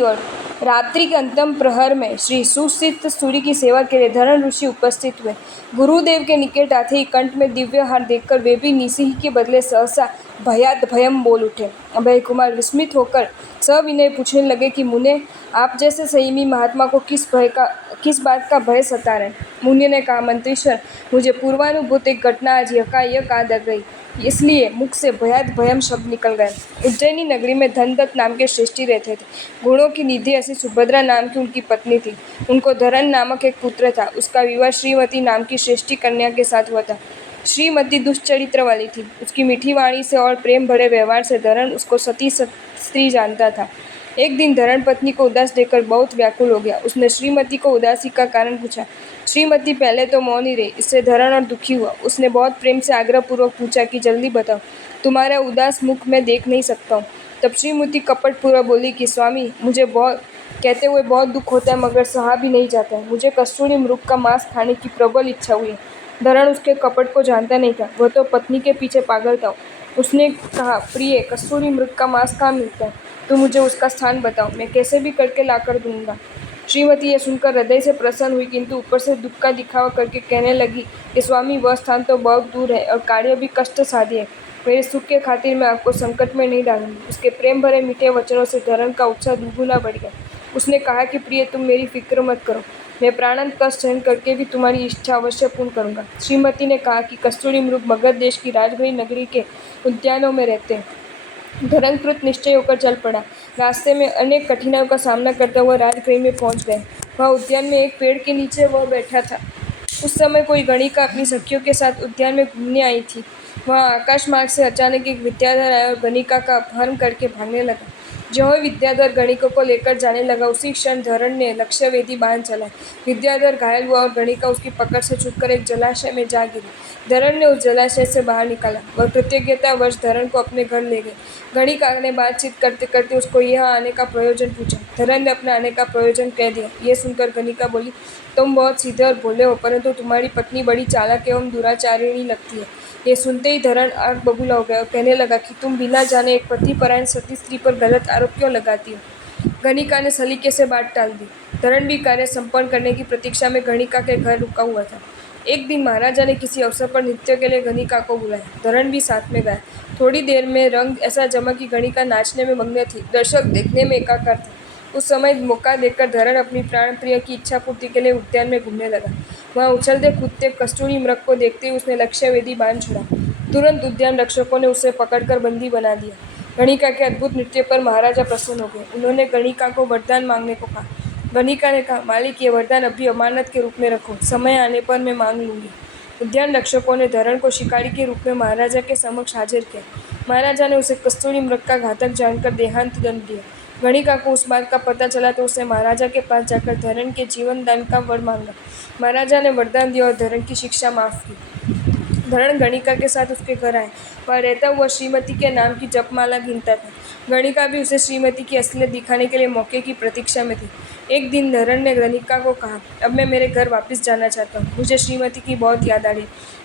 और रात्रि के अंतिम प्रहर में श्री सुसित सूर्य की सेवा के लिए धरण ऋषि उपस्थित हुए। गुरुदेव के निकट आते ही कंठ में दिव्य हार देखकर वे भी निसिह के बदले सहसा भयात भयम बोल उठे। अभय कुमार विस्मित होकर सविनय पूछने लगे कि मुने, आप जैसे संयमी महात्मा को किस बात का भय सता रहे। मुनि ने कहा, मंत्रीश्वर, मुझे पूर्वानुभूत एक घटना आज यकायक याद आ गई, इसलिए मुख से भयात भयम शब्द निकल गए। उज्जैनी नगरी में धनदत्त नाम के श्रेष्ठी रहते थे। गुणों की निधि ऐसी सुभद्रा नाम की उनकी पत्नी थी। उनको धरन नामक एक पुत्र था। उसका विवाह श्रीमती नाम की श्रेष्ठी कन्या के साथ हुआ था। श्रीमती दुष्चरित्र वाली थी। उसकी मीठी वाणी से और प्रेम भरे व्यवहार से धरन उसको सती स्त्री जानता था। एक दिन धरण पत्नी को उदास देखकर बहुत व्याकुल हो गया। उसने श्रीमती को उदासी का कारण पूछा। श्रीमती पहले तो मौन ही रही। इससे धरण और दुखी हुआ। उसने बहुत प्रेम से आग्रहपूर्वक पूछा कि जल्दी बताओ, तुम्हारा उदास मुख मैं देख नहीं सकता हूँ। तब श्रीमती कपटपूर्वक बोली कि स्वामी, मुझे बहुत कहते हुए बहुत दुख होता है, मगर सहा भी नहीं जाता है। मुझे कस्तूरी मृग का मांस खाने की प्रबल इच्छा हुई है। धरण उसके कपट को जानता नहीं था। वह तो पत्नी के पीछे पागल था। उसने कहा, प्रिय, कस्तूरी मृग का मांस कहाँ मिलता है? तुम मुझे उसका स्थान बताओ, मैं कैसे भी करके लाकर दूंगा। श्रीमती यह सुनकर हृदय से प्रसन्न हुई, किंतु ऊपर से दुख का दिखावा करके कहने लगी कि स्वामी, वह स्थान तो बहुत दूर है और कार्य भी कष्ट साध्य है। मेरे सुख के खातिर मैं आपको संकट में नहीं डालूंगी। उसके प्रेम भरे मीठे वचनों से धरण का उत्साह दुगुना बढ़ गया। उसने कहा कि प्रिय, तुम मेरी फिक्र मत करो, मैं प्राणांत कष्ट सहन करके भी तुम्हारी इच्छा अवश्य पूर्ण करूंगा। श्रीमती ने कहा कि कस्तूरी मृग मगध देश की राजगढ़ी नगरी के उद्यानों में रहते हैं। धरण कृत निश्चय होकर चल पड़ा। रास्ते में अनेक कठिनाइयों का सामना करते हुए राजगृह में पहुंच गए। वह उद्यान में एक पेड़ के नीचे वह बैठा था। उस समय कोई गणिका अपनी सखियों के साथ उद्यान में घूमने आई थी। वहाँ आकाश मार्ग से अचानक एक विद्याधर आया और गणिका का अपहरण करके भागने लगा। जो ही विद्याधर गणिका को लेकर जाने लगा, उसी क्षण धरण ने लक्ष्यवेधी बाण चलाए। विद्याधर घायल हुआ और गणिका उसकी पकड़ से छूटकर एक जलाशय में जा गिरी। धरण ने उस जलाशय से बाहर निकाला। वह कृतज्ञतावश धरण को अपने घर ले गए। गणिका ने बातचीत करते करते उसको यहाँ आने का प्रयोजन पूछा। धरण ने अपना आने का प्रयोजन कह दिया। ये सुनकर गणिका बोली, तुम बहुत सीधे और भोले हो, परंतु तुम्हारी पत्नी बड़ी चालाक एवं दुराचारिणी लगती है। ये सुनते ही धरण आग बबूला हो गया और कहने लगा कि तुम बिना जाने एक पतिपरायण सती स्त्री पर गलत आरोप क्यों लगाती हो। गणिका ने सलीके से बात टाल दी। धरण भी कार्य संपन्न करने की प्रतीक्षा में गणिका के घर रुका हुआ था। एक दिन महाराजा ने किसी अवसर पर नृत्य के लिए गणिका को बुलाया। धरण भी साथ में गया। थोड़ी देर में रंग ऐसा जमा कि गणिका नाचने में मग्न थी। दर्शक देखने में एकाकार थे। उस समय मौका देखकर धरण अपनी प्राण प्रिय की इच्छा पूर्ति के लिए उद्यान में घूमने लगा। वहाँ उछलते कूदते कस्तूरी मृग को देखते ही उसने लक्ष्यवेधी बाण छोड़ा। तुरंत उद्यान रक्षकों ने उसे पकड़कर बंदी बना दिया। गणिका के अद्भुत नृत्य पर महाराजा प्रसन्न हो गए। उन्होंने गणिका को वरदान मांगने को कहा। गणिका ने कहा, मालिक, ये वरदान अभी अमानत के रूप में रखो, समय आने पर मैं मांग लूंगी। उद्यान रक्षकों ने धरण को शिकारी के रूप में महाराजा के समक्ष हाजिर किया। महाराजा ने उसे कस्तूरी मृग का घातक जानकर देहांत दंड दिया। गणिका को उस बात का पता चला तो उसने महाराजा के पास जाकर धरण के जीवन दान का वर मांगा। महाराजा ने वरदान दिया और धरण की शिक्षा माफ की। धरण गणिका के साथ उसके घर आए। वह रहता हुआ श्रीमती के नाम की जपमाला गिनता था। गणिका भी उसे श्रीमती की असलियत दिखाने के लिए मौके की प्रतीक्षा में थी। एक दिन धरण ने गणिका को कहा, अब मैं मेरे घर वापस जाना चाहता हूँ, मुझे श्रीमती की बहुत याद आ रही।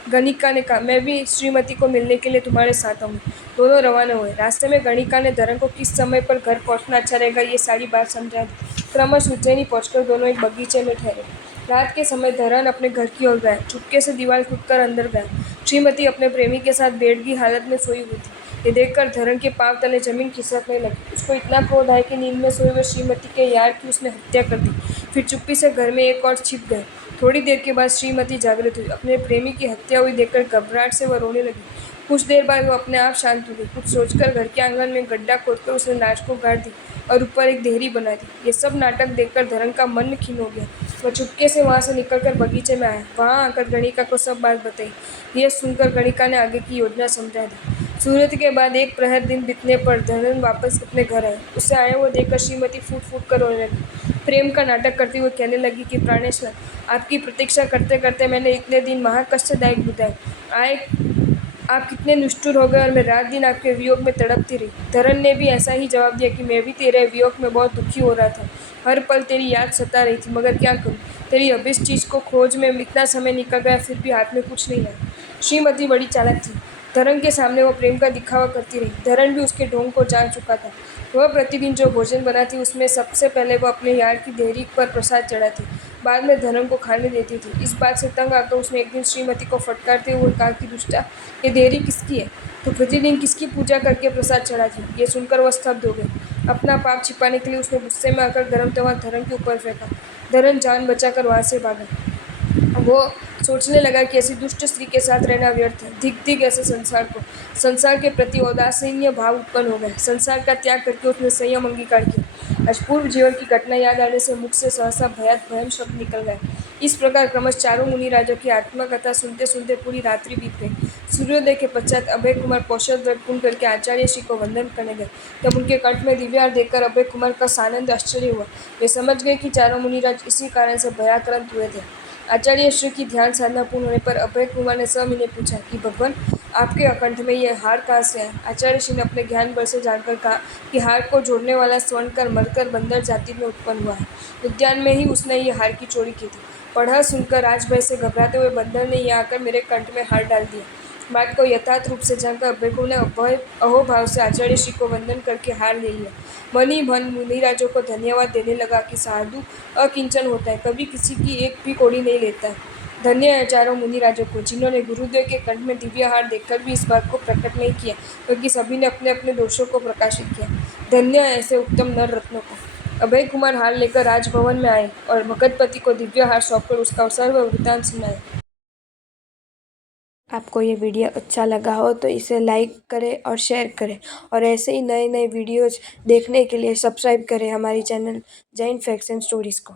गणिका ने कहा, मैं भी श्रीमती को मिलने के लिए तुम्हारे साथ आऊँगी। दोनों रवाना हुए। रास्ते में गणिका ने धरण को किस समय पर घर पहुँचना अच्छा रहेगा ये सारी बात समझा दी। क्रमश उज्जैनी पहुँचकर दोनों एक बगीचे में ठहरे। रात के समय धरण अपने घर की ओर गया। चुपके से दीवार कूदकर अंदर गया। श्रीमती अपने प्रेमी के साथ बेड की हालत में सोई हुई थी। ये देखकर धरण के पांव तले जमीन खिसकने लगी। उसको इतना क्रोध आया कि नींद में सोए हुए श्रीमती के यार की उसने हत्या कर दी। फिर चुप्पी से घर में एक और छिप गए। थोड़ी देर के बाद श्रीमती जागृत हुई। अपने प्रेमी की हत्या हुई देखकर घबराहट से वह रोने लगी। कुछ देर बाद वो अपने आप शांत हो गई। कुछ सोचकर घर के आंगन में गड्ढा खोदकर उसने लाश को गाड़ दी और ऊपर एक देहरी बना दी। ये सब नाटक देखकर धरण का मन खिन्न हो गया। वह चुपके से वहाँ से निकलकर बगीचे में आया। वहाँ आकर गणिका को सब बात बताई। यह सुनकर गणिका ने आगे की योजना समझा दी। सूर्योदय के बाद एक प्रहर दिन बीतने पर धरण वापस अपने घर आए। उसे आए हुए देखकर श्रीमती फूट फूट कर रोने लगी। प्रेम का नाटक करते हुए कहने लगी कि प्राणेश्वर, आपकी प्रतीक्षा करते करते मैंने इतने दिन महाकष्टदायक बिताए। आए आप कितने निष्ठुर हो गए और मैं रात दिन आपके वियोग में तड़पती रही। धरण ने भी ऐसा ही जवाब दिया कि मैं भी तेरे वियोग में बहुत दुखी हो रहा था। हर पल तेरी याद सता रही थी, मगर क्या करूं, तेरी अभिष्ट चीज़ को खोज में इतना समय निकल गया, फिर भी हाथ में कुछ नहीं आया। श्रीमती बड़ी चालाक थी। धरण के सामने वो प्रेम का दिखावा करती रही। धरण भी उसके ढोंग को जान चुका था। वह प्रतिदिन जो भोजन बनाती उसमें सबसे पहले वह अपने यार की देहरी पर प्रसाद चढ़ाती, बाद में धरण को खाने देती थी। इस बात से तंग आकर उसने एक दिन श्रीमती को फटकारते हुए कहा कि दुष्टा, ये देहरी किसकी है? तो प्रतिदिन किसकी पूजा करके प्रसाद चढ़ाती? ये सुनकर वह स्तब्ध हो गई। अपना पाप छिपाने के लिए उसने गुस्से में आकर गर्म तवा धरण के ऊपर फेंका। धरण जान बचाकर वहां से भागा। वो सोचने लगा कि ऐसी दुष्ट स्त्री के साथ रहना व्यर्थ है। धिक धिक ऐसे संसार के प्रति उदासीन्य भाव उत्पन्न हो गए। संसार का त्याग करके उसने संयम अंगीकार किया। आज पूर्व जीवन की घटना याद आने से मुख से सहसा भयम शब्द निकल गए। इस प्रकार क्रमश चारों मुनिराजों की आत्मकथा सुनते सुनते पूरी रात्रि बीत गई। सूर्योदय के पश्चात अभय कुमार कौशल व्रत पूर्ण करके आचार्य श्री को वंदन करने गए। तब उनके कंठ में दिव्य हार देखकर अभय कुमार का सानंद आश्चर्य हुआ। वे समझ गए कि चारों मुनिराज इसी कारण से भयाक्रांत हुए थे। आचार्य श्री की ध्यान साधना पूर्ण होने पर अभय कुमार ने स्वयं ने पूछा कि भगवान, आपके अकंठ में ये हार कहाँ से है? आचार्य श्री ने अपने ज्ञान बल से जानकर कहा कि हार को जोड़ने वाला स्वर्णकर मरकर बंदर जाति में उत्पन्न हुआ है। उद्यान में ही उसने ये हार की चोरी की थी। पढ़ा सुनकर राजभय से घबराते हुए बंदर ने यहाँ आकर मेरे कंठ में हार डाल दिया। बात को यथार्थ रूप से जानकर अभय को ने अहोभाव से आचार्य श्री को वंदन करके हार ले लिया। मन ही मन मुनिराजों को धन्यवाद देने लगा कि साधु अकिंचन होता है, कभी किसी की एक भी कौड़ी नहीं लेता है। धन्य है चारों मुनिराजों को जिन्होंने गुरुदेव के कंठ में दिव्य हार देखकर भी इस बात को प्रकट नहीं किया, क्योंकि सभी ने अपने अपने दोषों को प्रकाशित किया। धन्य है ऐसे उत्तम नर रत्नों को। अभय कुमार हार लेकर राजभवन में आए और भगतपति को दिव्य हार सौंपकर उसका सर्व वृत्तांत सुनाया। आपको ये वीडियो अच्छा लगा हो तो इसे लाइक करें और शेयर करें, और ऐसे ही नए नए वीडियोज़ देखने के लिए सब्सक्राइब करें हमारी channel Jain facts and stories को।